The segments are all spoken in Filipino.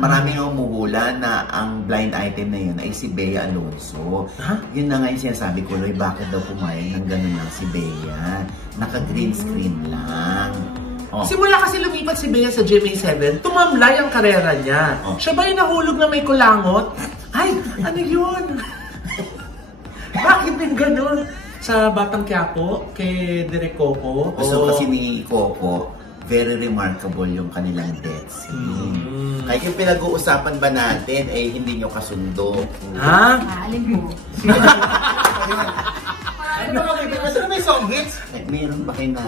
Maraming umuhula na ang blind item na yun ay si Bea Alonzo. Yun na nga yung sinasabi ko, Loy, bakit daw pumayag ng ganun lang si Bea? Naka-green screen lang. Simula kasi lumipat si Bea sa GMA7, tumamlay ang karera niya. Siya ba yung nahulog na may kulangot? Ay, ano yun? Bakit din ganun? Sa Batang Quiapo, kay Direk Coco? Gusto kasi ni Coco, very remarkable yung kanilang death scene. Kahit yung pinag-uusapan ba natin, eh hindi nyo kasundo. Ha? Alin mo? Ano ba may song hits? Meron ba kayo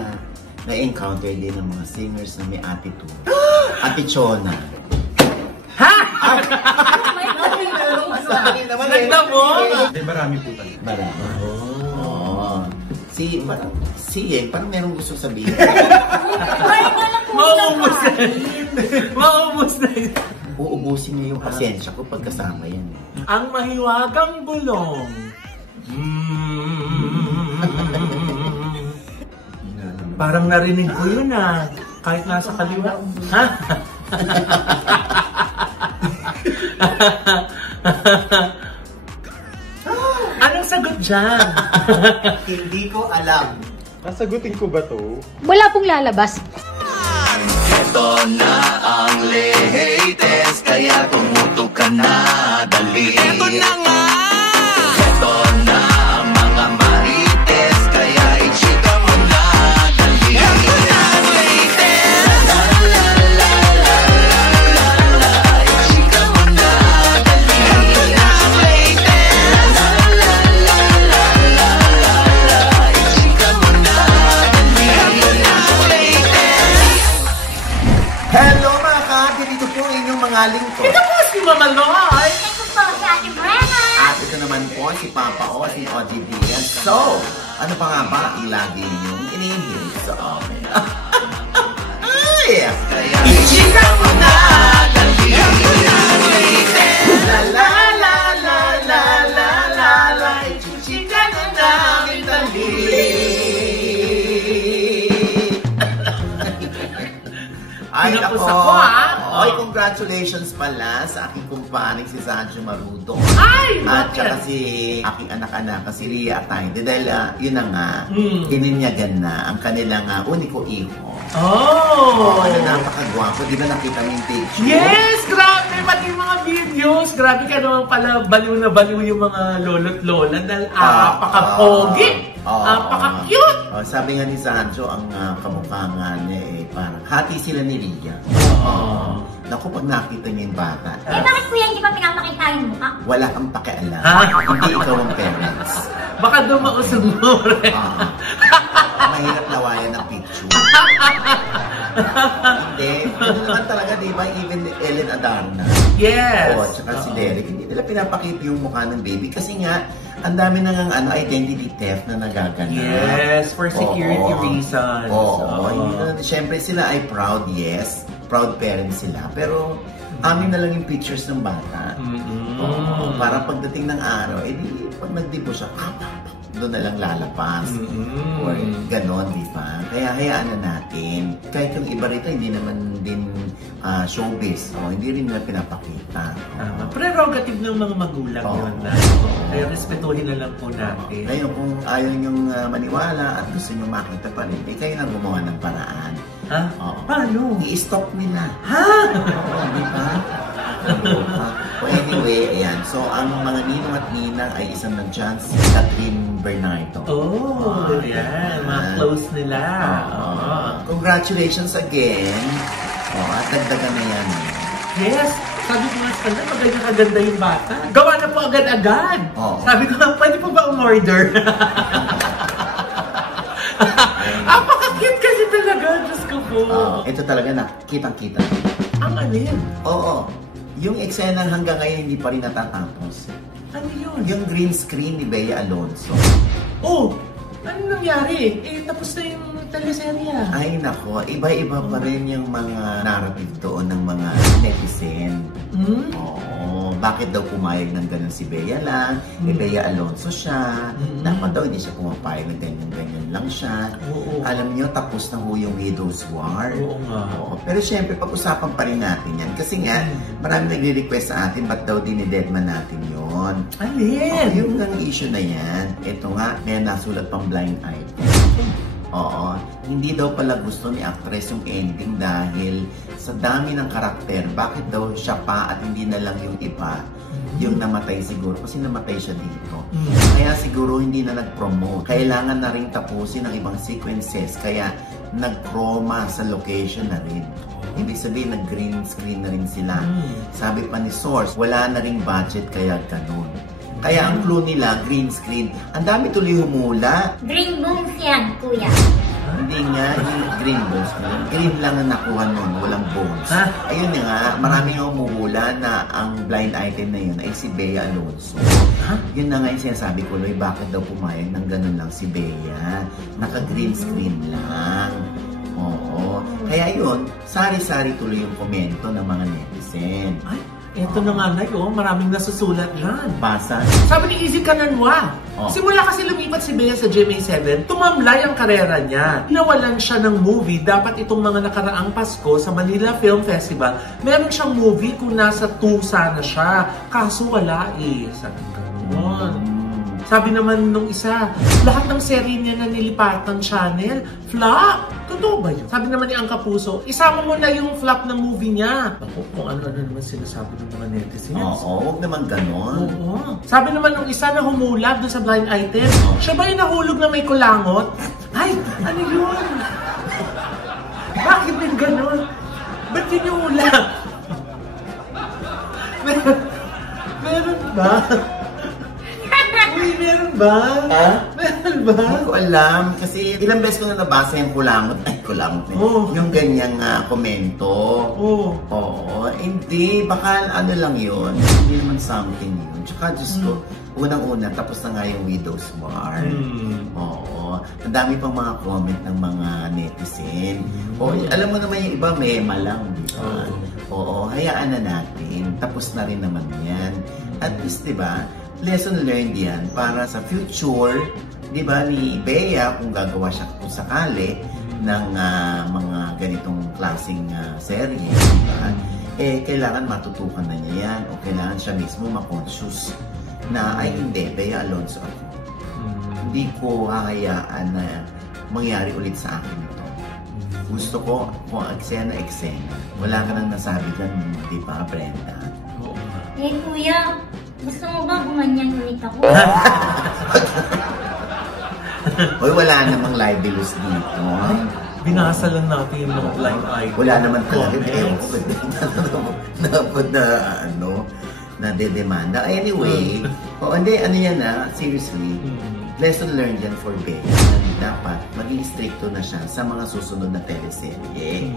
na-encounter din ng mga singers na may attitude? Ate Chona. Ha? Ganda mo? Marami po talaga. Marami. Parang merong gusto sabihin. Maubos na yun. Maubos na yun. Uubusin niyo yung pasensya ko pagkasama yan. Ang mahiwagang bulong. Parang narinig ko yun kahit nasa kaliwa. Ha? Anong sagot dyan? Hindi ko alam. Sagutin ko ba to? Wala pong lalabas. Ito na ang latest, kaya tumutok ka na, dali. Ito na nga! Ito na ang mga marites, kaya i-chika mo na, dali. Ito na ang latest! La la la la la la, i-chika mo na, dali. Ito na ang latest! La la la la la la, i-chika mo na, dali. Ito na ang latest! Hello mga ka! Dito po ang inyong mga lingkod. Ito po si Mama Loy! Ito po si Ate Brenna. At ito naman po si Papa O, si OG Diaz. So, ano pa nga ba ilagi ninyong inihilig sa amin? Ay! I-chika mo na, dali. Ito na ang latest! La la la la la la la la, i-chika na namin dali. Ay, Pinapos nako. ako, Oy, congratulations pala sa aking kumparing si Sancho Marudo. Ay! At Bakit? saka si aking anak-anak, si Ria Atayde. Dahil yun na nga, hininyagan na ang kanilang uniko iho. Ano, napakagwapo. Di ba nakita mo yung picture? Yes! Grabe! Pati yung mga videos. Grabe ka naman pala. Baliw na baliw yung mga lolo't lola. Dahil apaka-pogi. Apaka-cute. Sabi nga ni Sancho, ang kamukha nga niya parang hati sila ni Ria. Naku, pag nakita niya yung bata. Bakit kuya hindi pa pinapakita yung mukha? Wala kang pakialam. Ha? Hindi ikaw ang parents. Baka dumausog mo rin. Mahirap lawayan ng picture. Hindi. Ano naman talaga, di ba? Even Ellen Adarna. Yes. Tsaka si Derek. Hindi nila pinapakita yung mukha ng baby. Kasi nga, ang dami nang identity theft na nagaganap. Yes, for security reasons. Siyempre sila ay proud, yes. Proud parents sila. Pero, amin na lang yung pictures ng bata. Para pagdating ng araw, di, pag nagdibo siya, doon na lang lalapas. Or ganon, di ba? Kaya hayaan na natin. Kahit yung iba rito, hindi naman din showbiz. Hindi rin nila pinapakita. Prerogative ng mga magulang yun na. Kaya respetuhin na lang po natin. Ngayon, kung ayaw niyong maniwala at gusto niyong makita pa rin, kayo na gumawa ng paraan. Ha? Paano? I-stop nila. Ha? Di ba? Anyway, ayan. So, ang mga ninong at ninang ay isang nandyan, si Catherine Bernardo. Ayan. Mga close nila. Congratulations again. At dagdagan na yan. Yes. Sabi ko nga sa kanya, maganda yung bata. Gawa na po agad-agad. Sabi ko nga, pwede po ba umorder? Apaka-cute kasi talaga. Diyos ko po. Ito talaga na, kitang-kita. Ang ano yun? Oo. Yung eksena hanggang ngayon hindi pa rin natatapos. Ano yun? Yung green screen ni Bea Alonzo. Ano nangyari? Tapos na yung teleserya. Ay nako, iba-iba pa rin yung mga narrative doon ng mga netizen. bakit daw pumayag ng ganun si Bea lang, Bea Alonzo siya, dapat daw hindi siya pumapayag ng ganyan-ganyan lang siya. Alam niyo, tapos na ho yung Widow's War. Pero syempre, pag-usapan pa rin natin yan. Kasi nga, marami nagre-request sa atin, ba't daw dinidedman natin yon? Alin? Yung issue na yan, ito nga, may nasulat pang blind item. Hindi daw pala gusto ni actress yung ending dahil sa dami ng karakter, bakit daw siya pa at hindi na lang yung iba yung namatay siguro kasi namatay siya dito. Kaya siguro hindi na nag-promote. Kailangan na rin tapusin ang ibang sequences kaya nag-chroma sa location na rin. Ibig sabihin nag-green screen na rin sila. Sabi pa ni source, wala na ring budget kaya ganun. Kaya ang clue nila, green screen. Ang dami tuloy humula. Green booms yan, kuya. Hindi nga, yung green bones. Green lang na nakuha nun, walang bones. Ayun nga, maraming humuhula na ang blind item na yun ay si Bea Alonzo. Yun na nga yung sinasabi ko, Loy, bakit daw pumayag ng ganun lang si Bea? Naka-green screen lang. Kaya yun, sari-sari tuloy yung komento ng mga netizen. Ito na nga na maraming nasusulat dyan. Basa. Sabi ni Izzy Cananwa, simula kasi lumipat si Bea sa GMA7, tumamlay ang karera niya. Nawalan siya ng movie. Dapat itong mga nakaraang Pasko sa Manila Film Festival, meron siyang movie kung nasa 2 sana siya. Kaso wala Sabi gano'n. Sabi naman nung isa, lahat ng serye niya na nilipatan channel, flop! Totoo ba yun? Sabi naman ni Ang Kapuso, isama mo na yung flop ng movie niya. Ako, kung ano-ano naman sinasabi ng mga netizens. Huwag naman ganon. Sabi naman nung isa na humulag doon sa blind item, siya ba yung nahulog na may kulangot? Ay, ano yun? Bakit din ganon? Ba't yun yung ulang? Meron ba? Uy, meron ba? Meron ba? Hindi ko alam. Kasi ilang beses ko na nabasa yung kulangot. Ay, kulangot na yung ganyang komento. Hindi. Baka ano lang yun. Hindi naman something yun. Tsaka Diyos ko, unang-una, tapos na nga yung Widow's War. Ang dami pang mga comment ng mga netizen. Alam mo naman yung iba, mema lang. Diba? Hayaan na natin. Tapos na rin naman yan. At least, diba, lesson learned yan para sa future, di ba, ni Bea, kung gagawa siya kung sakali ng mga ganitong klaseng serye, di ba? Kailangan matutukan na niya yan o kailangan siya mismo ma-conscious na ay hindi, Bea Alonzo ako. Hindi ko hahayaan na mangyari ulit sa akin ito. Gusto ko kung eksena. Wala ka nang nasabi dyan, di ba, Brenda? Kuya, gusto mo ba gumanyan ulit ako? Wala namang libelous dito. Binasa lang natin yung mga blind item. Wala naman talaga. Dapat na dedemanda. Anyway, ano yan seriously, lesson learned yan for Bea. Dapat maging stricto na siya sa mga susunod na teleserye.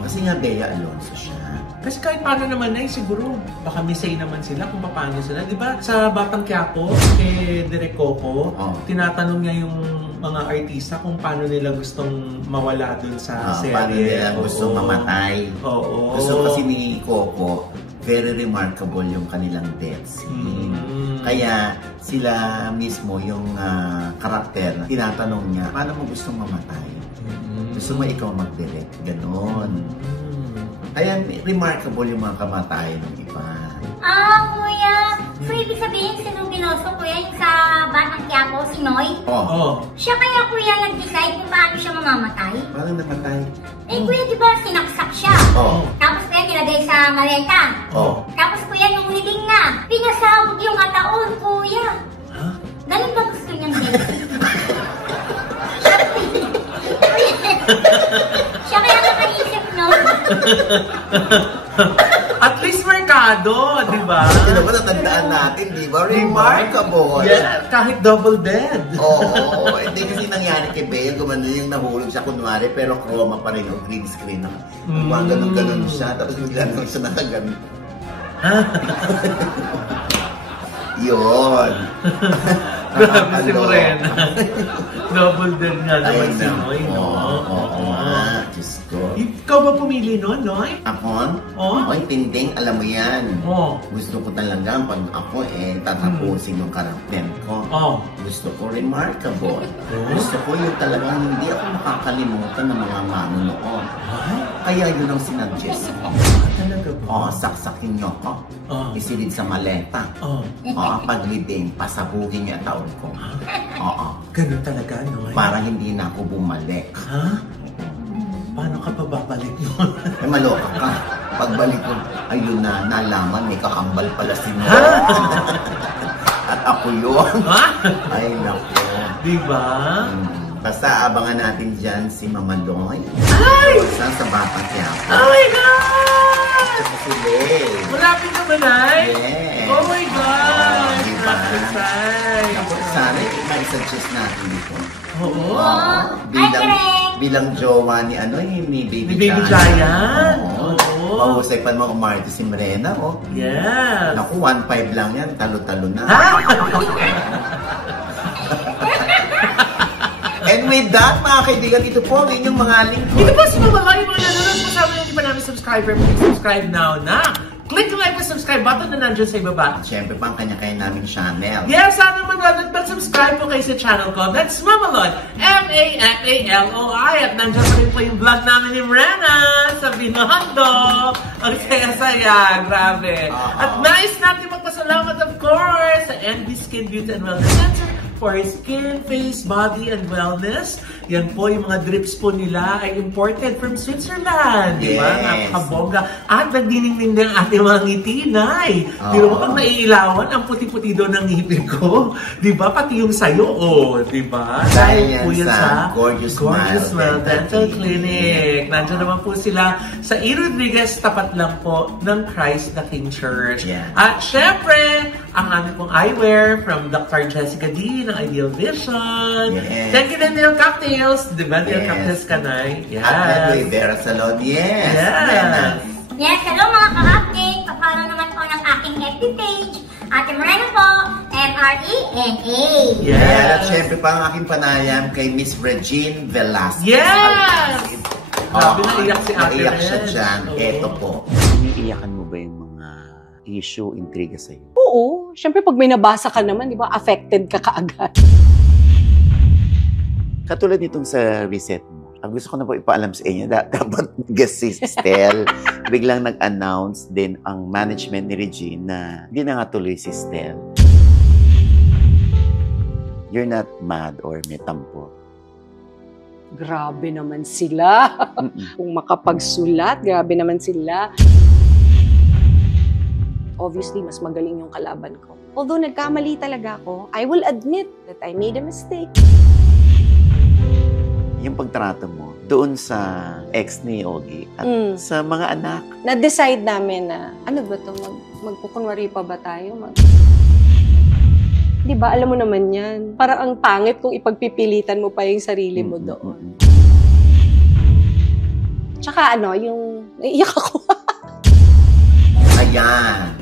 Kasi nga Bea Alonzo siya. Kasi kahit paano naman siguro baka may say naman sila kung paano sila. Di ba sa Batang Quiapo, kay Direk Coco, tinatanong niya yung mga artista kung paano nila gustong mawala dun sa serye. Paano nila gustong mamatay. Gusto kasi ni Coco, very remarkable yung kanilang death scene. Kaya sila mismo yung karakter na tinatanong niya, paano mo gustong mamatay? Gusto mo ikaw mag-direct? Ganon. Kaya remarkable yung mga kamatayan ng iba. Kuya. So, ibig sabihin, sinong binoso, kuya, yung sa Batang Quiapo, si Noy? Siya kaya, kuya, nag-decide kung paano siya mamamatay? Paano namatay? Kuya, di ba, sinaksak siya? Tapos, kuya, nilagay sa maleta. Tapos, kuya, yung libing na, pinasabog yung kataon, kuya. Ganun ba gusto niyang death? Siya kaya nakaisip, no? At least merkado, di ba? Hindi naman natandaan natin, di ba? Remarkable. Yeah, kahit double dead. Hindi kasi nangyari kay Bea, gumano yung nahulog siya kunwari, pero chroma pa rin yung green screen. Mga ganun-ganun siya, tapos bigla naman siya nakagamit. Yun. Grabe si Morena. Double dead nga naman si Noy, no? Diyos ko. Ikaw ba pumili nun, Noy? Ako? Oh? Oy, tinding, alam mo yan. Oh. Gusto ko talaga, pag ako tatapusin yung karakter ko. Oh. Gusto ko remarkable. Oh? Gusto ko yung talagang hindi ako makakalimutan ng mga manonood. Kaya yun ang sinuggest ko. Talaga ba? Saksakin nyo ako. Isilid sa maleta. Paglibing, pasabuhin niya taon ko. Ganun talaga, Noy? Para hindi na ako bumalik. Ha? Paano ka pa babalik nun? Maloka ka. Pagbalik ko, ayun na, nalaman, may kakambal pala si Noy. At ako yun. Ha? Ay, naku. Diba? Basta abangan natin dyan si Mama Loy. Ay! Sa Batang Quiapo. Oh my God! Malapit na ba, Nay? Yes. Oh my God! Diba? Naku, sana i-suggest natin dito. Oo. Bilang jowa ni Baby Giant. Oo. Mahusay pa naman umarte si Morena, Yes. Naku, 1.5 lang yan, talo-talo na. And with that, mga kaibigan, dito po ang inyong mga link. Dito po si Mama Loy, mga nanonood kasama yung hindi pa namin subscriber. Please subscribe now na. Click the like and subscribe button na nandiyan sa ibaba. At syempre pa ang kanya-kanya naming channel. Yes, sana manood at subscribe po kayo sa channel ko. That's Mama Loy, M-A-M-A-L-O-I. At nandiyan pa rin po yung vlog namin ni Morena sa Binondo. Ang saya-saya, grabe. At nais natin magpasalamat, of course, sa NB Skin Beauty and Wellness Center for skin, face, body, and wellness. Yan po, yung mga drips po nila ay imported from Switzerland. Yes. Diba? Napakabongga. At nagdiningning din ang ating mga ngiti, Nay. Di ba pag naiilawan, ang puti-puti doon ng ngipin ko. Diba? Pati yung sayo, diba? Dahil yan po yan sa Gorgeous Smile Dental Clinic. Nandiyan naman po sila sa E. Rodriguez, tapat lang po ng Christ the King Church. Yeah. At syempre, ang aming pong eyewear from Dr. Jessica D. ng Ideal Vision. Yes. Thank you din Neil Cocktails. Diba Neil Cocktails ka, Nay? Yes. At Vera Salon, yes. Yes, hello mga ka-update. Pa-follow naman po ng aking FB page. Ate Morena po, M-R-E-N-A. Yes. At syempre pa ang aking panayam kay Miss Regine Velasquez. Yes! Grabe, naiyak si Ate Naiyak siya Ren. dyan. Oo. Eto po. Iniiyakan mo ba yung mga issue, intriga sa'yo? Oo. Siyempre, pag may nabasa ka naman, di ba, affected ka kaagad. Katulad nitong sa reset mo, ang gusto ko na po ipaalam sa inyo, dapat guest si Stel, biglang nag-announce din ang management ni Regine na hindi na nga tuloy si Stel. You're not mad or may tampo. Grabe naman sila. Kung makapagsulat, grabe naman sila. Obviously, mas magaling yung kalaban ko. Although nagkamali talaga ako, I will admit that I made a mistake. Yung pagtrato mo doon sa ex ni Ogie at sa mga anak. Na-decide namin na, ano ba to, magpukunwari pa ba tayo? Di ba, alam mo naman yan. Parang ang pangit kung ipagpipilitan mo pa yung sarili mo doon. Tsaka yung, naiyak ako. Ayan.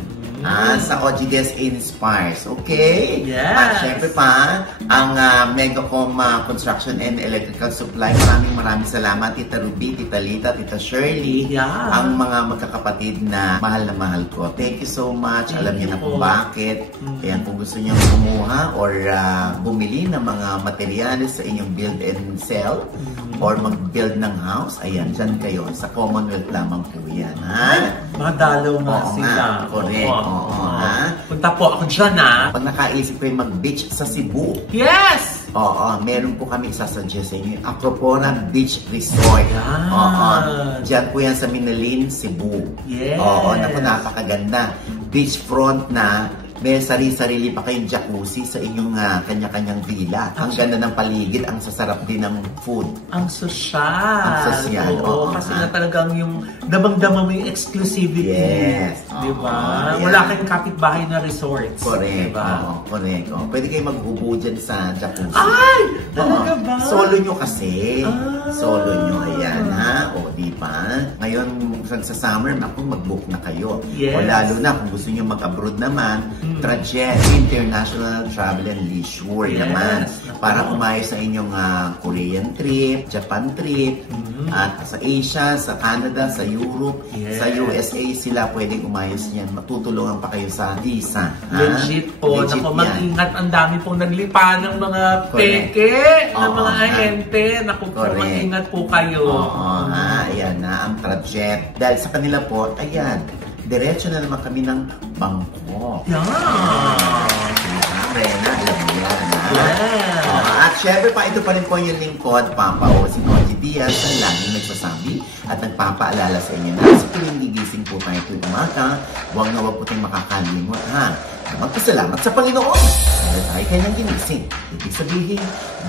Sa OGDS Inspires. Okay? Yes. At syempre pa, ang Megacom Construction and Electrical Supply. Maraming salamat, Tita Ruby, Tita Lita, Tita Shirley. Yeah. Ang mga magkakapatid na mahal ko. Thank you so much. Alam niyo na kung bakit. Kaya kung gusto niyo kumuha or bumili ng mga materyales sa inyong build and sell or mag-build ng house, ayan, dyan kayo. Sa Commonwealth lamang po yan. Madalaw na sila. Correct. Punta po ako dyan, Pag nakaisip ko yung mag-beach sa Cebu. Yes! Meron po kami isasuggest sa inyo. Acropora Beach Resort. Diyan po yan sa Minalin, Cebu. Yes. Naku, napakaganda. Beachfront na. May sarili-sarili pa kayong jacuzzi sa inyong kanya-kanyang villa. Ang ganda ng paligid, ang sasarap din ng food. Ang sosyal. Ang sosyal, Oo, kasi na talagang yung damang-dama mo yung exclusivity. Yes. Diba? Yeah. Wala kayong kapitbahay na resorts. Correct. Diba? Correct. Pwede kayo maghubo dyan sa jacuzzi. Ay! Talaga ba? Solo nyo kasi. Solo nyo. Ayan, diba? Ngayon, sa summer, mag-book na kayo. Yes. O lalo na, kung gusto nyo mag-abroad naman, Trajet, International Travel and Leisure naman. Para umayos sa inyong Korean trip, Japan trip, At sa Asia, sa Canada, sa Europe, sa USA, sila pwedeng umayos yan. Matutulungan pa kayo sa visa. Legit po. Legit Naku, yan. mag-ingat. Ang dami pong naglipa ng mga peke, ng mga ahente. Naku po, mag-ingat po kayo. Oo, ayan na ang trajet. Dahil sa kanila po, ayan, diretso na naman kami ng Bangkok. Rena, alam mo yan, at syempre pa, ito pa rin po yung lingkod, Papa o si Conji Diaz, ang laging nagsasabi at nagpapaalala sa inyo na sa tuwing gigising po tayo tuwing umaga, huwag na huwag po tayong makakalimot, ha? Magpasalamat sa Panginoon dahil tayo kanyang ginising. Ibig sabihin,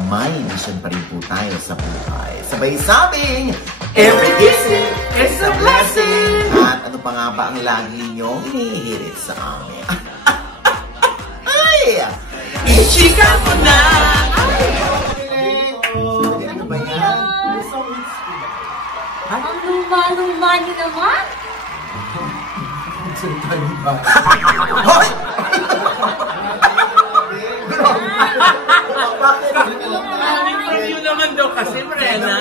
may mission pa rin po tayo sa buhay. Sabay sabing, every gising is a blessing! At ano pa nga ba ang lagi ninyong hinihirit sa amin? Ay! Ichika mo na! Ano ba yan? Ang luma-luma niyo naman. Hoy! Review naman daw kasi, Brenna.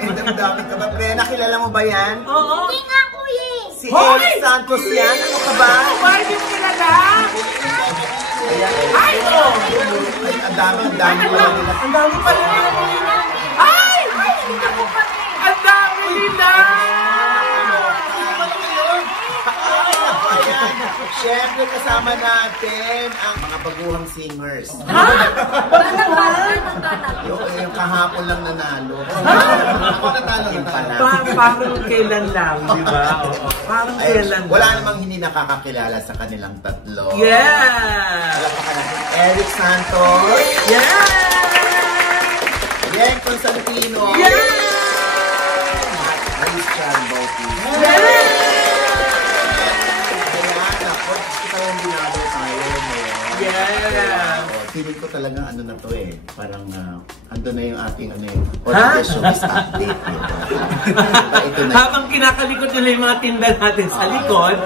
Damdamin ka ba, Brenna? Kilala mo ba yan? Oo. Hindi nga, kuya. Si Eric Santos yan? Ano ka ba? Why di mo kilala? Ay, oh! Ay, ang dami pala nila. Ang dami pala nila. Ay! Ang dami nila! Siyempre, kasama natin ang mga baguhang singers. Yung kahapon lang nanalo. Ako natalo yung pala. Parang kailan lang, di ba? Parang kailan lang. Wala namang hindi nakakakilala sa kanilang tatlo. Yeah! Alam ka natin, Eric Santos. Yeah! Yen Constantino. Yeah! At Christian Bautista. Yeah! Kaya binalo tayo ngayon. Yeah! Feeling ko talaga ano na to eh. Parang ando na yung ating showbiz update. Ito na. Habang kinakalikot nila yung mga tinda natin sa likod.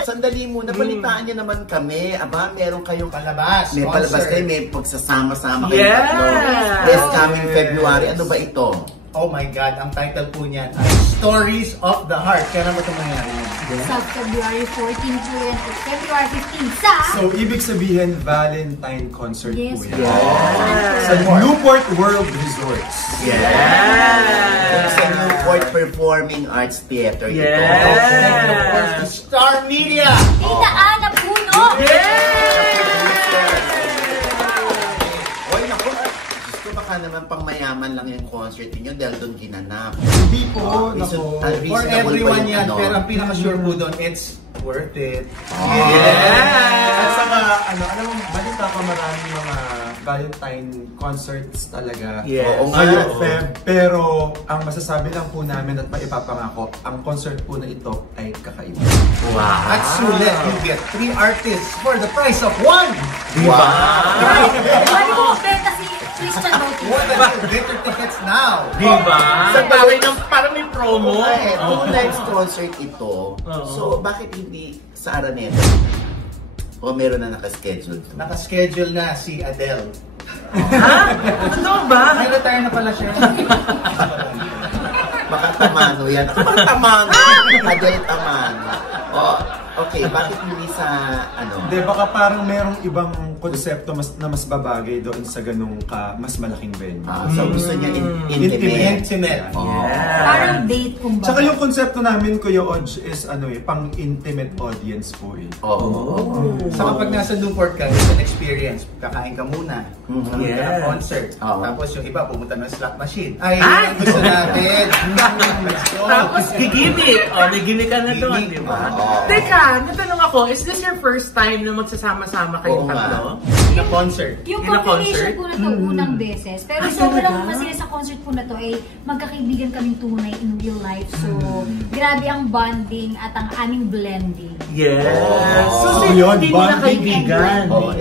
Sandali muna, balitaan niyo naman kami. Aba, meron kayong Palabas. May palabas kayo, may pagsasama-sama kayo Yes! tatlo. This coming February. Ano ba ito? Oh my God, ang title po niyan ay Stories of the Heart. Kaya naman ito mangyari yan. Sa February 14 po yan. February 15 sa... So, ibig sabihin, Valentine concert Yes. po yan. Yeah. Sa Newport World Resorts. Yeah! Sa Newport Performing Arts Theater ito. Yeah! Star Media! Tita Ana Puno! Oy, naku. Gusto baka naman pang mayaman lang yung concert niyo dahil doon ginanap. Hindi po, reasonable for ba everyone yung yan. ano? Pero ang pinaka-sure po doon, it's worth it. Yeah! At saka, alam mo, balita ko maraming mga Valentine concerts talaga. Yes. Oo nga. Ngayong Oo. Feb, pero ang masasabi lang po namin at maipapangako, ang concert po na ito ay kakaiba. Wow! At sulit, you get 3 artists for the price of 1! Diba? Ano mo, benta si Christian Bautista? Get your tickets now! Diba? Parang may promo. Ay, 2 nights concert ito. So, bakit hindi sa Araneta? O meron na nakaschedule? Nakaschedule na si Adele. Ha? Ano ba? May retire na pala siya. Baka Tamano yan. Baka Tamano. Adele Tamano. Okay, bakit hindi sa Hindi, baka parang merong ibang konsepto na mas babagay doon sa ganung mas malaking venue. So gusto niya intimate. Intimate. Parang date kumbaga. Tsaka yung konsepto namin, Kuya Odge, is pang-intimate audience po eh. So kapag nasa Newport ka, it's an experience. Kakain ka muna. Kakain ka ng concert. Tapos yung iba pumunta ng slot machine. Ay, yun ang gusto natin. Let's go. Tapos gigimik. May gimmick ka na doon, di ba? Teka, natanong ako, is this your first time na magsasama-sama kayong Oo nga. tatlo? Na concert. Yung In a combination concert? po na to unang beses. Pero Ay, sobrang talaga? masaya sa concert po na to ay magkakaibigan kaming tunay in real life. So, grabe ang bonding at ang aming blending. Yes. Oh, So, yun, hindi mo na bonding. kaibigan.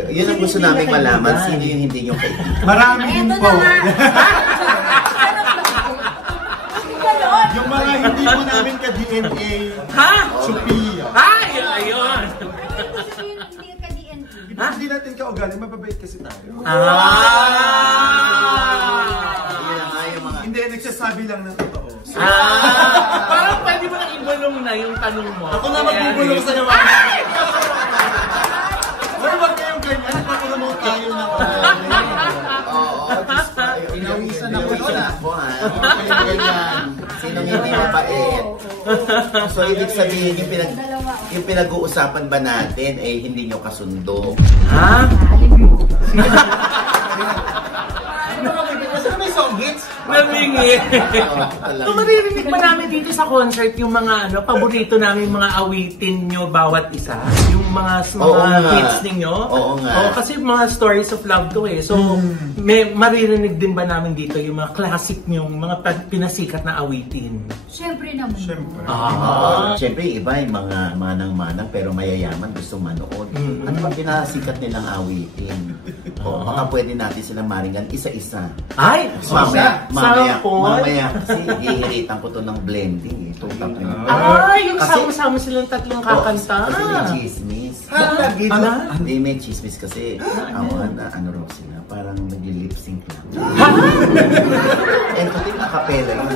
Yun ang gusto namin malaman. Sino yung hindi yung kaibigan? Marami din Eto po. na nga! Ganon! Yung mga hindi po namin ka-DNA, Ha? Sophia. Ay, ayun. Hindi ka DNT. Hindi natin ka-ugali, mababait kasi tayo. Ah! nagsasabi lang ng totoo. Parang pwede mo nang ibulong na yung tanong mo. Ako na magbubulong sa naman. Wag kayong ganyan. Nagpapalamot tayo ng Inawisan ako yun Sinong hindi mabait? So, ibig sabihin, yung pinag-uusapan ba natin ay hindi nyo kasundo? Ha? Saan may song hits? Namingit. So, maririnig ba namin dito sa concert yung mga paborito namin mga awitin nyo bawat isa? Yung mga hits ninyo? Oo nga. Kasi mga stories of love to eh. So, may maririnig din ba namin dito yung mga classic nyo, mga pinasikat na awitin? Siyempre naman. Siyempre, iba yung mga manang-manang pero mayayaman gusto manood. Ano ba pinasikat nilang awitin? Baka pwede natin silang maringan isa-isa. Ay! Mamaya kasi hihiritan ko to ng blending. Tutap nyo. Ay! Yung sama-sama silang tatlong kakanta. Kasi may chismis. Hindi, may chismis kasi ano raw sila, parang nag-lip-sync lang. And kuting akapela yun.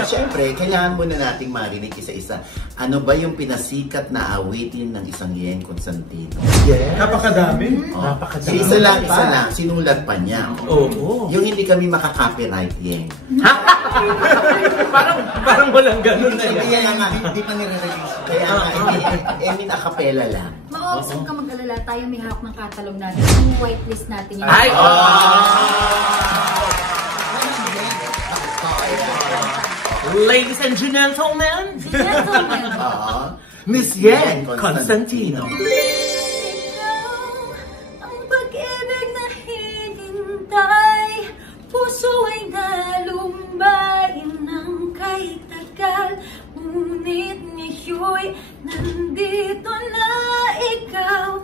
Siyempre, kailangan muna nating marinig isa-isa. Ano ba yung pinasikat na awitin ng isang Yen Constantino? Napakadami. Napakadami. Isa lang. Sinulat pa niya. Yung hindi kami makaka-copyright, Yen. parang walang ganun na yan. Kaya nga, hindi pa nire-release. Kaya nga, a cappella lang. Huwag ka mag-alala. Tayo may hawak ng catalog natin. Yung whitelist natin yun. Ay! Ladies and gentlemen, Miss Yen Constantino. Ang pag-ibig na hinintay, puso ay nalumbayin ng kay tagal. Ngunit ngayon, nandito na ikaw.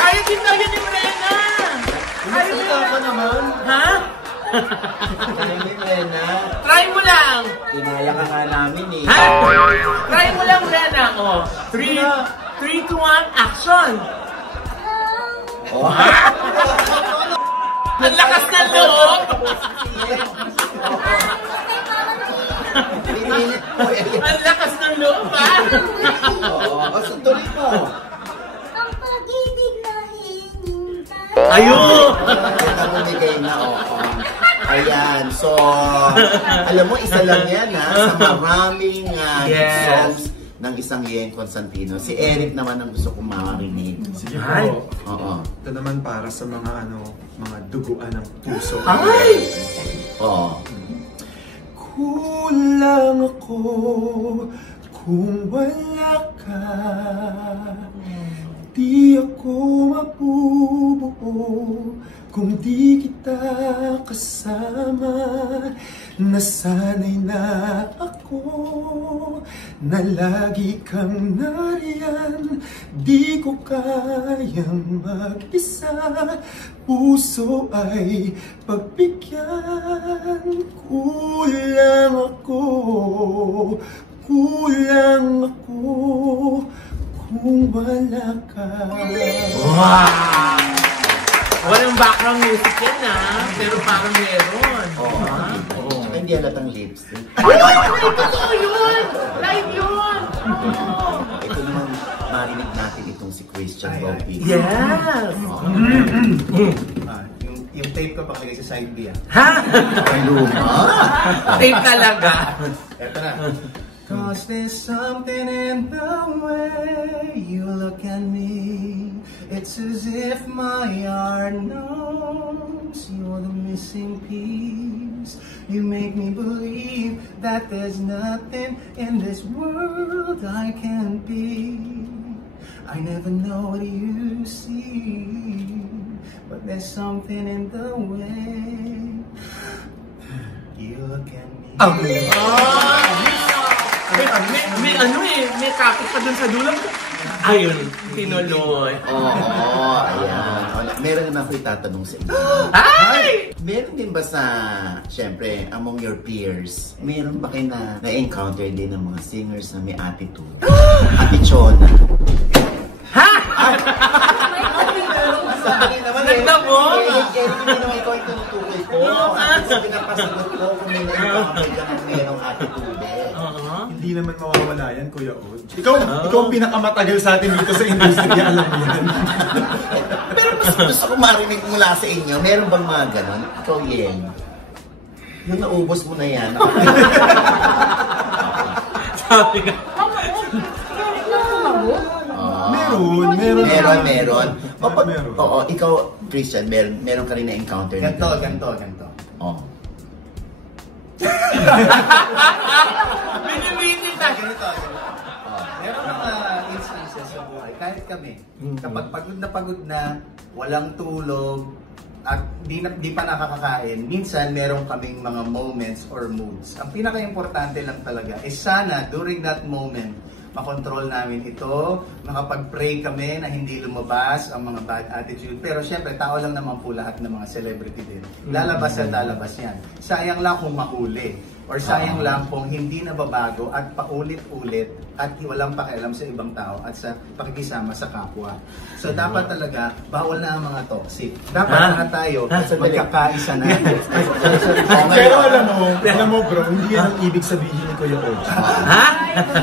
Kaya din tayo ni Rena! Ito ka naman. Ha? Hindi, Rena. Try mo lang! Inaya ka nga namin eh. Ha? Try mo lang, Rena. 3, 2, 1, action! Ang lakas ng loob! Ang lakas ng loob, ha? Tuloy mo. Ang pag-ibig na hinintay. Ayun! Namumigay na, Ayan, so, alam mo, isa lang yan, sa maraming songs ng isang Yen Constantino. Si Eric naman ang gusto kong marinig. Sige po. Oo. Ito naman para sa mga mga duguan ng puso. Ay! Oo. Kulang ako kung wala ka. Di ako mabubuo kung di kita kasama. Nasanay na ako na lagi kang nariyan. Di ko kayang mag-isa. Puso ay pagbigyan. Kulang ako kung wala ka. Wow! Walang background music yan, pero parang meron. Hindi halatang lipstick. Totoo yun! Live yun! Ito naman, marinig natin itong si Christian Bautista. Yes! Yung tape ko pakalagay sa side B. Ha? Ay, luma! Tape talaga. Eto na. Cause there's something in the way you look at me. It's as if my heart knows you're the missing piece. You make me believe that there's nothing in this world I can't be. I never know what you see, but there's something in the way you look at me. May kapit ka dun sa dulo. Ayun, tinuloy. Ayan. Meron na ako itatanong sa inyo. Ay! Meron din ba sa, syempre, among your peers, meron ba kayo na-encounter din ng mga singers na may attitude? Atichona. Ha? Eric, hindi naman ikaw yung tinutukoy ko. Sa pinapasagot ko kung may na-encounter ka ng merong attitude. Hindi naman mawawala yan, Kuya Od. Ikaw ang pinakamatagal sa atin dito sa industriya, alam mo yan. Pero mas gusto ko marinig mula sa inyo, meron bang mga ganon? Ikaw, Yen. Yung naubos mo na yan. Sabi ka. Meron. Oo, ikaw, Christian, meron ka rin na-encounter na Ganto. Oh. Binibitin tayo. Ganito. Meron mga instances sa buhay, kahit kami, kapag pagod na, walang tulog, at di pa nakakakain, minsan meron kaming mga moments or moods. Ang pinaka-importante lang talaga is sana during that moment, makontrol namin ito, makapag-pray kami na hindi lumabas ang mga bad attitude. Pero syempre, tao lang naman po lahat ng mga celebrity din. Lalabas at lalabas yan. Sayang lang kung mahuli. Or sayang lang kung hindi nababago at paulit-ulit at walang pakialam sa ibang tao at sa pakikisama sa kapwa. So dapat talaga, bawal na ang mga toxic. Dapat na tayo magkakaisa na. Pero alam mo bro, hindi yan ang ibig sabihin ni Kuya Od.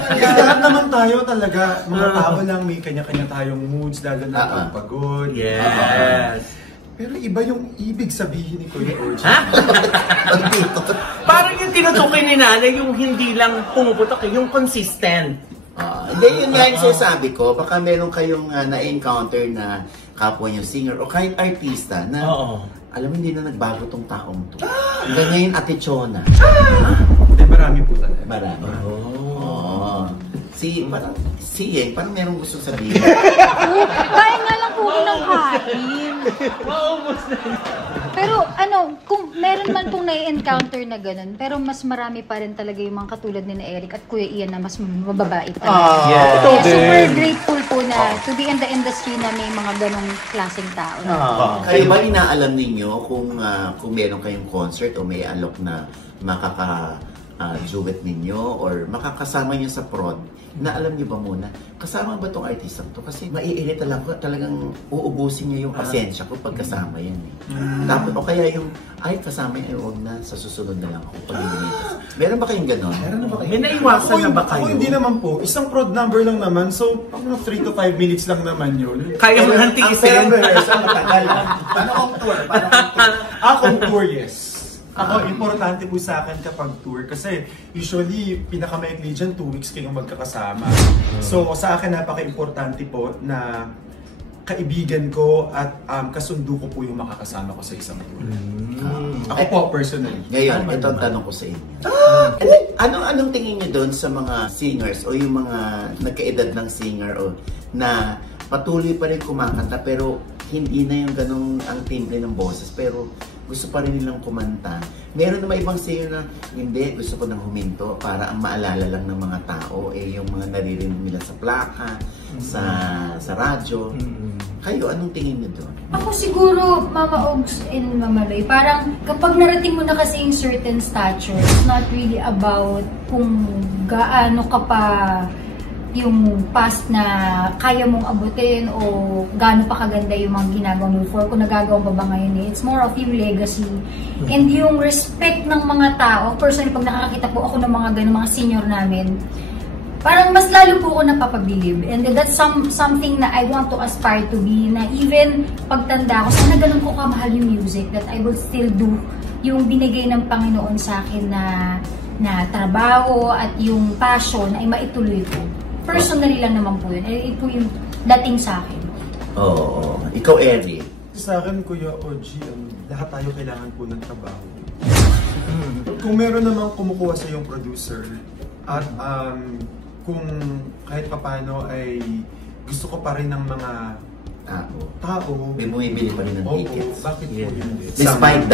Kasi lahat naman tayo talaga, mga tao lang, may kanya-kanya tayong moods, lalo na pag pagod. Yes. Pero iba yung ibig sabihin ni Kuya Od. Parang yung tinutukoy ni Nanay, yung hindi lang pumuputok, yung consistent. Hindi, yun nga yung sinasabi ko. Baka meron kayong na-encounter na kapwa yung singer o kahit artista na alam mo, hindi na nagbago tong taong to. Hanggang ngayon, atitsona. Hindi, marami po talaga. Marami. Parang merong gusto sabihin. Kaya nga lang po ng kain. Maubos na. Pero kung meron man pong na-encounter na ganun, pero mas marami pa rin talaga yung mga katulad ni Eric at Kuya Ian na mas mababait talaga. Kaya super grateful po na to be in the industry na may mga ganong klaseng tao. Kayo ba inaalam ninyo kung meron kayong concert o may alok na duet ninyo or makakasama nyo sa prod, na alam nyo ba muna, kasama ba tong artistang to? Kasi maiirita lang ko, talagang uubusin niya yung pasensya ko pag kasama yan. Tapos, o kaya yung, kasama yan, huwag na, sa susunod na lang ako pag inimitas. Meron ba kayong gano'n? May naiwasan na ba kayo? Ako hindi naman po. Isang prod number lang naman. So, mga 3 to 5 minutes lang naman yun. Kaya mo nang tiisin? Paano kung tour? Kung tour, yes. Ako, importante po sa akin kapag tour kasi usually pinakamaikli dyan 2 weeks kayong magkakasama. So sa akin napaka-importante po na kaibigan ko at kasundo ko po yung makakasama ko sa isang tour. Ako po personally. Ngayon, ito ang tanong ko sa inyo. Anong tingin niyo doon sa mga singers o yung mga nagkaedad ng singer o na patuloy pa rin kumakanta pero hindi na yung ganong ang timbre ng boses pero gusto pa rin nilang kumanta. Meron naman ibang singer na hindi, gusto ko nang huminto para ang maalala lang ng mga tao yung mga naririnig nila sa plaka, sa radyo. Kayo, anong tingin niyo doon? Ako siguro, Mama Ogs and Mama Loy, parang kapag narating mo na kasi yung certain stature, it's not really about kung gaano ka pa yung past na kaya mong abutin o gaano pa kaganda yung mga ginagawa mo before, kung nagagawa pa ba ngayon It's more of yung legacy and yung respect ng mga tao. Personally, pag nakakita po ako ng mga ganun, mga senior namin, parang mas lalo po ako napapabilib. And that's something na I want to aspire to be, na even pagtanda ko, sana ganun ko kamahal yung music, that I will still do yung binigay ng Panginoon sa akin na trabaho at yung passion ay maituloy ko. Personally lang naman po yun. Ito yung dating sa akin. Oo. Ikaw, Eddie? Sa akin, Kuya OG, lahat tayo kailangan po ng trabaho. Kung meron namang kumukuha sa yung producer at kung kahit papano ay gusto ko pa rin ng mga tao. May bumibili pa rin ng tickets. Bakit po yun? Despite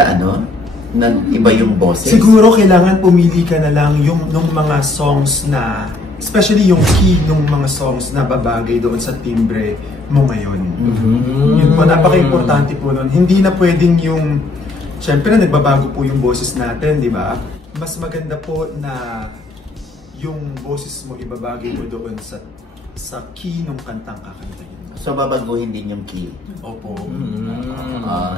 iba yung boses? Siguro kailangan pumili ka na lang nung mga songs na especially yung key ng mga songs na babagay doon sa timbre mo ngayon. Yun po, napaka-importante po nun. Hindi na pwedeng yung, syempre nagbabago po yung boses natin, di ba? Mas maganda po na yung boses mo ibabagay mo doon sa sa key ng kantang kakantahin. So, babaguhin din yung key. Opo.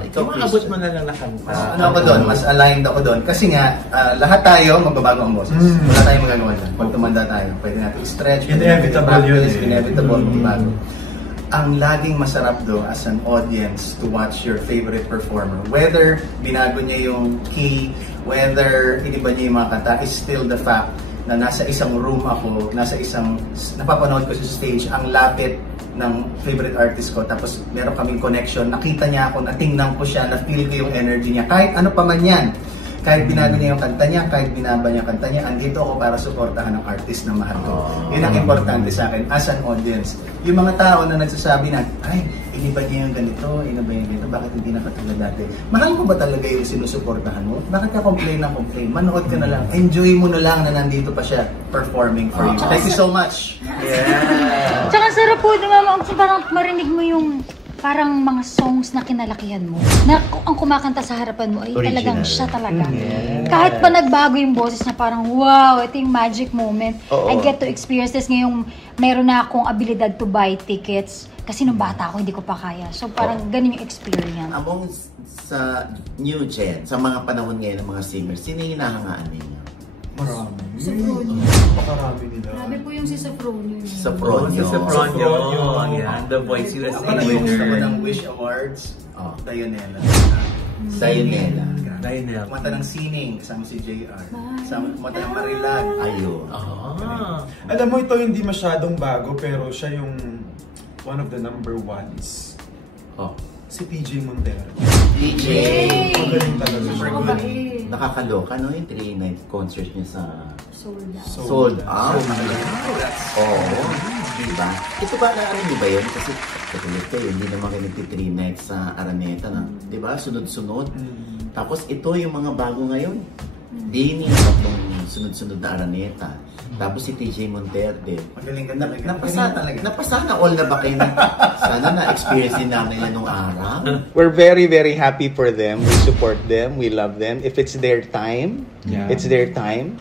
Ikaw, Abot mo na lang nakanta. Ano ako doon, mas aligned ako doon. Kasi nga, lahat tayo magbabago ang boses. Wala tayong magagawa dyan. Pag tumanda tayo, pwede natin i-stretch. Inevitable yun. Inevitable magbago. Ang laging masarap do as an audience to watch your favorite performer, whether binago niya yung key, whether iniba niya yung mga kanta, is still the fact na nasa isang room ako, napapanood ko sa stage, ang lapit ng favorite artist ko, tapos meron kaming connection, nakita niya ako, natingnan ko siya, na-feel ko yung energy niya, kahit ano pa man yan. Kahit binago niya yung kanta niya, kahit binaba niya yung kanta niya, andito ako para suportahan ng artist na mahal ko. Yun ang importante sa akin as an audience. Yung mga tao na nagsasabi na, ay, iniba niya yung ganito, iniba yung ganito, bakit hindi na katulad dati? Mahal ko ba talaga yung sinusuportahan mo? Bakit ka complain ng complain? Manood ka na lang. Enjoy mo na lang na nandito pa siya performing for you. Thank you so much. Yeah. Tsaka sarap po, Mama Ogs, parang marinig mo yung parang mga songs na kinalakihan mo. Na ang kumakanta sa harapan mo ay talagang siya talaga. Kahit pa nagbago yung boses na parang, wow, ito yung magic moment. I get to experience this ngayong meron na akong abilidad to buy tickets. Kasi nung bata ako, hindi ko pa kaya. So parang ganun yung experience. Among sa new gen, sa mga panahon ngayon ng mga singers, sino yung hinahangaan ninyo? Marami. Sofronio. Pakarami nila. Grabe po yung si Sofronio. Sofronio. Sofronio. Yan, The Voice USA Ako na yung gusto ko winner. ng Wish Awards, Dionela. Sayonela. Dionela. Kumanta ng Sining, kasama si JR. Kumanta ng Marilag. Ayun. Alam mo, ito hindi masyadong bago, pero siya yung one of the number ones. Si TJ Montero. DJ. Magaling talaga siya. Nakakaloka, no? Yung 3-night concert niya sa Sold out. Sold Out. Oo. Diba? Ito ba, ano niyo ba yun? Kasi katulad ko, hindi naman kayo nagti 3 nights sa Araneta na, diba? Sunod-sunod. Tapos ito yung mga bago ngayon. Dini, tatlong sunod-sunod na Araneta. Tapos si TJ Monterde. Magaling ka talaga. Napasana all na ba kayo? Sana na-experience din namin nila nung araw. We're very, very happy for them. We support them. We love them. If it's their time, it's their time.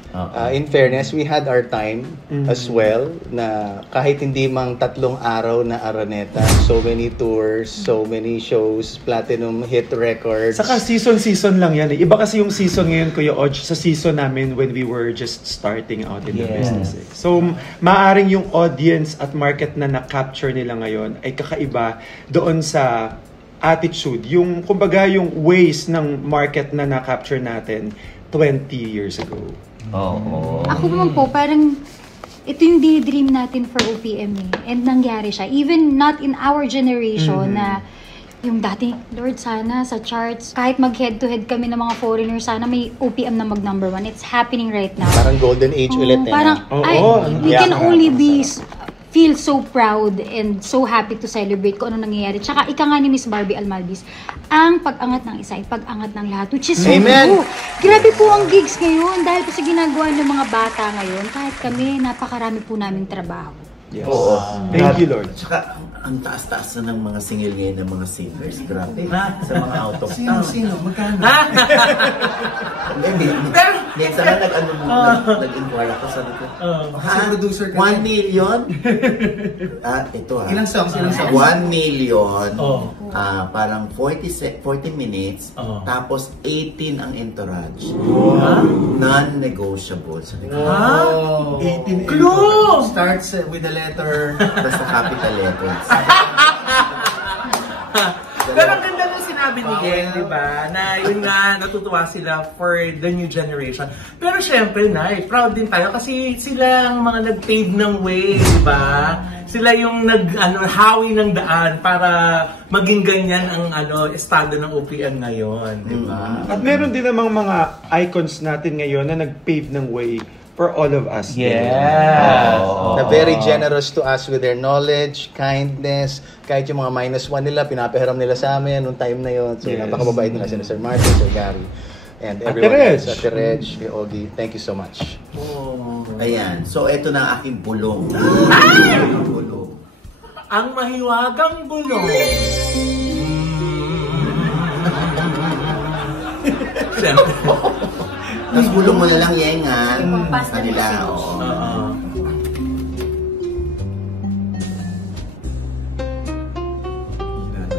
In fairness, we had our time as well na kahit hindi mang 3 araw na Araneta, so many tours, so many shows, platinum hit records. Saka season lang yan eh. Iba kasi yung season ngayon, Kuya Oj, sa season namin when we were just starting out in the business eh. So, maaring yung audience at market na na-capture nila ngayon ay kakaiba doon sa attitude. Yung, kumbaga, yung ways ng market na na-capture natin 20 years ago. Ako naman po, parang ito yung dream natin for OPM eh. And nangyari siya. Even not in our generation na yung dati, Lord, sana sa charts, kahit mag-head-to-head kami ng mga foreigners, sana may OPM na mag-number 1. It's happening right now. Parang golden age ulit eh. Parang, we can only feel so proud and so happy to celebrate kung ano nangyayari. Tsaka ika nga ni Miss Barbie Almalvis, ang pag-angat ng isa ay pag-angat ng lahat, which is so true. Grabe po ang gigs ngayon dahil po sa ginagawa ng mga bata ngayon, kahit kami, napakarami po naming trabaho. Yes. Thank you, Lord. Tsaka, ang taas-taas na ng mga single ngayon ng mga singers. Grabe. Sa mga out of town. Sino? Magkano? Hindi. Sana nag-inquire ako. Sabi ko, producer ka 1 million? Ito Ilang songs? 1 million. Parang 40 minutes. Tapos 18 ang entourage. Non-negotiable. Sabi ko, 18 Clue! Starts with the letter. basta capital letters. Pero ang ganda nung sinabi ni Yen, di ba? Na yun nga, natutuwa sila for the new generation. Pero syempre, proud din tayo kasi sila ang mga nag-pave ng way, di ba? Sila yung hawi ng daan para maging ganyan ang estado ng OPM ngayon, di ba? At meron din namang mga icons natin ngayon na nag-pave ng way for all of us. Na very generous to us with their knowledge, kindness. Kahit yung mga -1 nila, pinapahiram nila sa amin noong time na yun. So, napakababait nila sila, Sir Martin, Sir Gary, and everyone else. Ate Reg, Ogie, thank you so much. Ayan. So, ito na ang aking bulong. Bulong. Ang mahiwagang bulong. Siyempre. Tapos bulong mo na lang yengan. Kanila,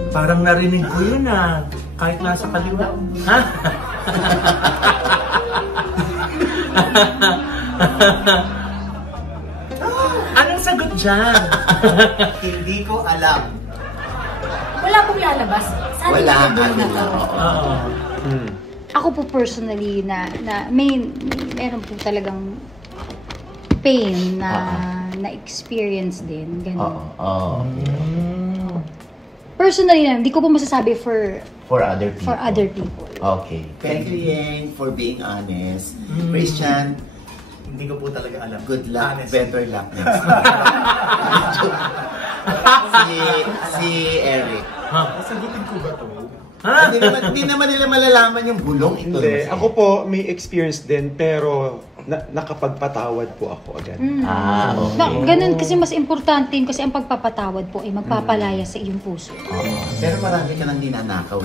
Parang narinig ko yun kahit nasa kaliwa. Ha? Anong sagot dyan? Hindi ko alam. Wala pong lalabas. Sana Wala, na to. Ako po personally meron po talagang pain na experience din. Ganun. Personally, hindi ko po masasabi for other people. Okay. Thank you, Yeng, for being honest. Christian, Hindi ko po talaga alam. good luck, Honestly. better luck next time. si Eric. Sagutin ko ba to? Hindi naman nila malalaman yung bulong ito. Hindi. Ako po, may experience din, pero nakapagpatawad po ako agad. Okay. Ganun kasi mas importante yun kasi ang pagpapatawad po ay magpapalaya sa iyong puso. Pero marami ka nang ninanakaw.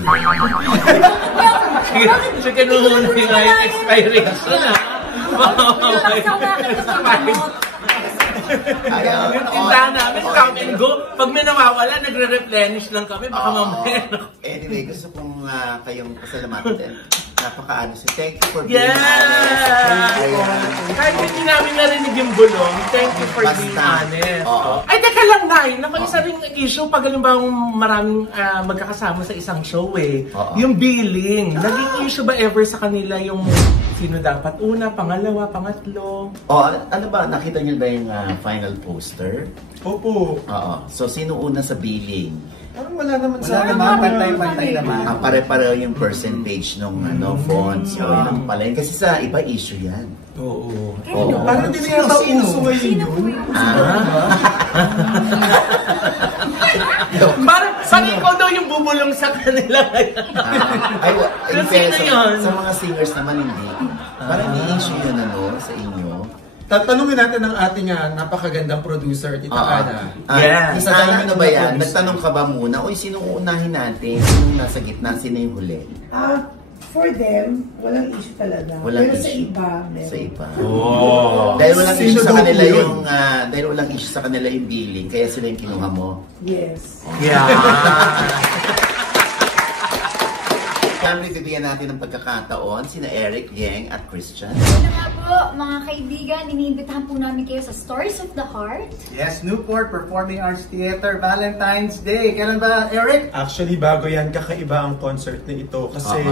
Sige, kinuhuna yung expiration Yung tindahan namin, come and go. Pag may nawawala, nagre-replenish lang kami. Baka mamaya. Anyway, gusto kong kayong pasalamatan din. Napaka-ano si thank you for being honest. Kahit hindi namin narinig yung bulong, thank you for being honest. Ay, teka lang, Nay. Naku, isa rin issue pag halimbawa maraming magkakasama sa isang show yung billing. Naging issue ba ever sa kanila yung sino dapat una, pangalawa, pangatlo? Ano ba? Nakita niyo ba yung final poster? Opo. So, sino una sa billing? Parang wala naman Wala naman, pantay-pantay naman. Pare-pareho yung percentage ng fonts. So, yun ang pala yun. Kasi sa iba, issue yan. Oo. Parang hindi na yata uso ngayon yun. Parang ikaw daw yung bubulong sa kanila. Sa mga singers naman, hindi. Parang may issue yun sa inyo. Tatanungin natin ang ating napakagandang producer, Tita Ana. Yes. Ano ba yan? Nagtanong ka ba muna? Uy, sinong uunahin natin? Sinong nasa gitna? Sino yung huli? For them, walang issue talaga. Walang Pero issue. sa iba, Dahil walang issue sa kanila dahil walang issue sa kanila yung billing, kaya sila yung kinuha mo. yes. Siyempre, bibigyan natin ng pagkakataon sina Eric, Yeng, at Christian. Ano nga po, mga kaibigan, iniimbitahan po namin kayo sa Stories of the Heart. Yes, Newport Performing Arts Theater, Valentine's Day. Kailan ba, Eric? Actually, bago yan, kakaiba ang concert na ito. Kasi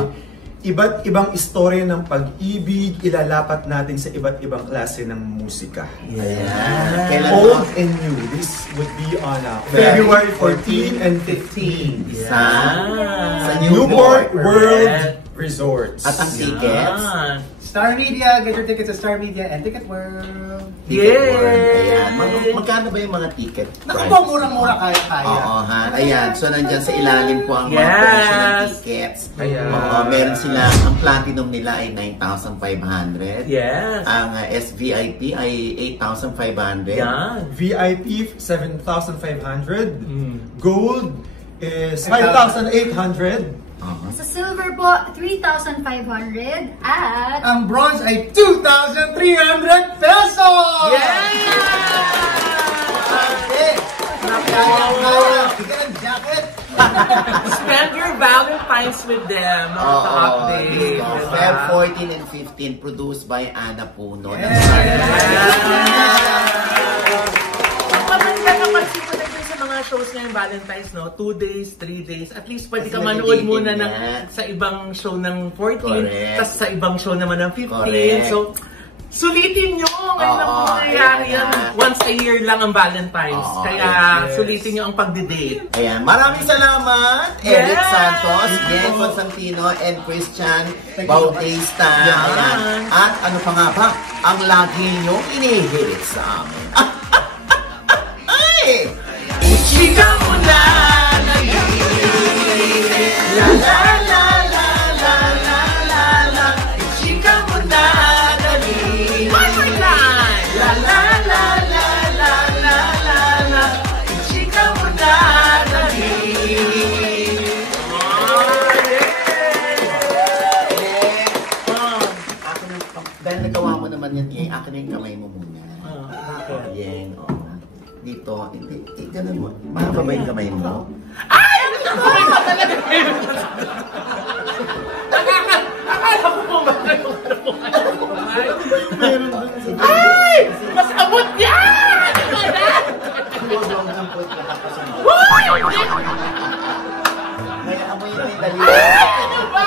iba't ibang istorya ng pag-ibig, ilalapat natin sa iba't ibang klase ng musika. Old and new. This would be on February 14 and 15. Sa Newport World Resorts. At ang tickets? Star Media, get your tickets at Star Media and Ticket World. Ayan. Magkano ba yung mga ticket? Naku po, murang-mura kaya-kaya. Ayan. So, nandyan sa ilalim po ang mga presyo ng tickets. Meron sila, ang platinum nila ay 9,500. Yes. Ang SVIP ay 8,500. VIP, 7,500. Gold is 5,800. Sa silver po, 3,500 at ang bronze ay 2,300 pesos! Jacket! Spend your Valentine's with them. Feb 14 and 15, produced by Ana Puno. Maganda naman siguro sa mga shows ngayong Valentine's, 2 days, 3 days. At least pwede ka manood muna sa ibang show ng 14, tapos sa ibang show naman ng 15. So, sulitin nyo! Ngayon ang mangyayari yan. Once a year lang ang Valentine's. Kaya sulitin nyo ang pagdi-date. Ayan. Maraming salamat, Eric Santos, Jen Constantino, and Christian Bautista. Ayan. At ano pa nga ba? Ang lagi nyo inihirit sa amin. Ay! Chika mo na! La la la la la la la la. Chika mo na! One more time! La la la la la la la la. Chika mo na! Dahil nagawa mo naman yan, Yeng, akin yung kamay mo muna. Yeng, dito, ganun mo. Mahaba ba yung kamay mo? Ay! Akala ko po ba yung ay! Mas abot yan! May amoy na yung dali.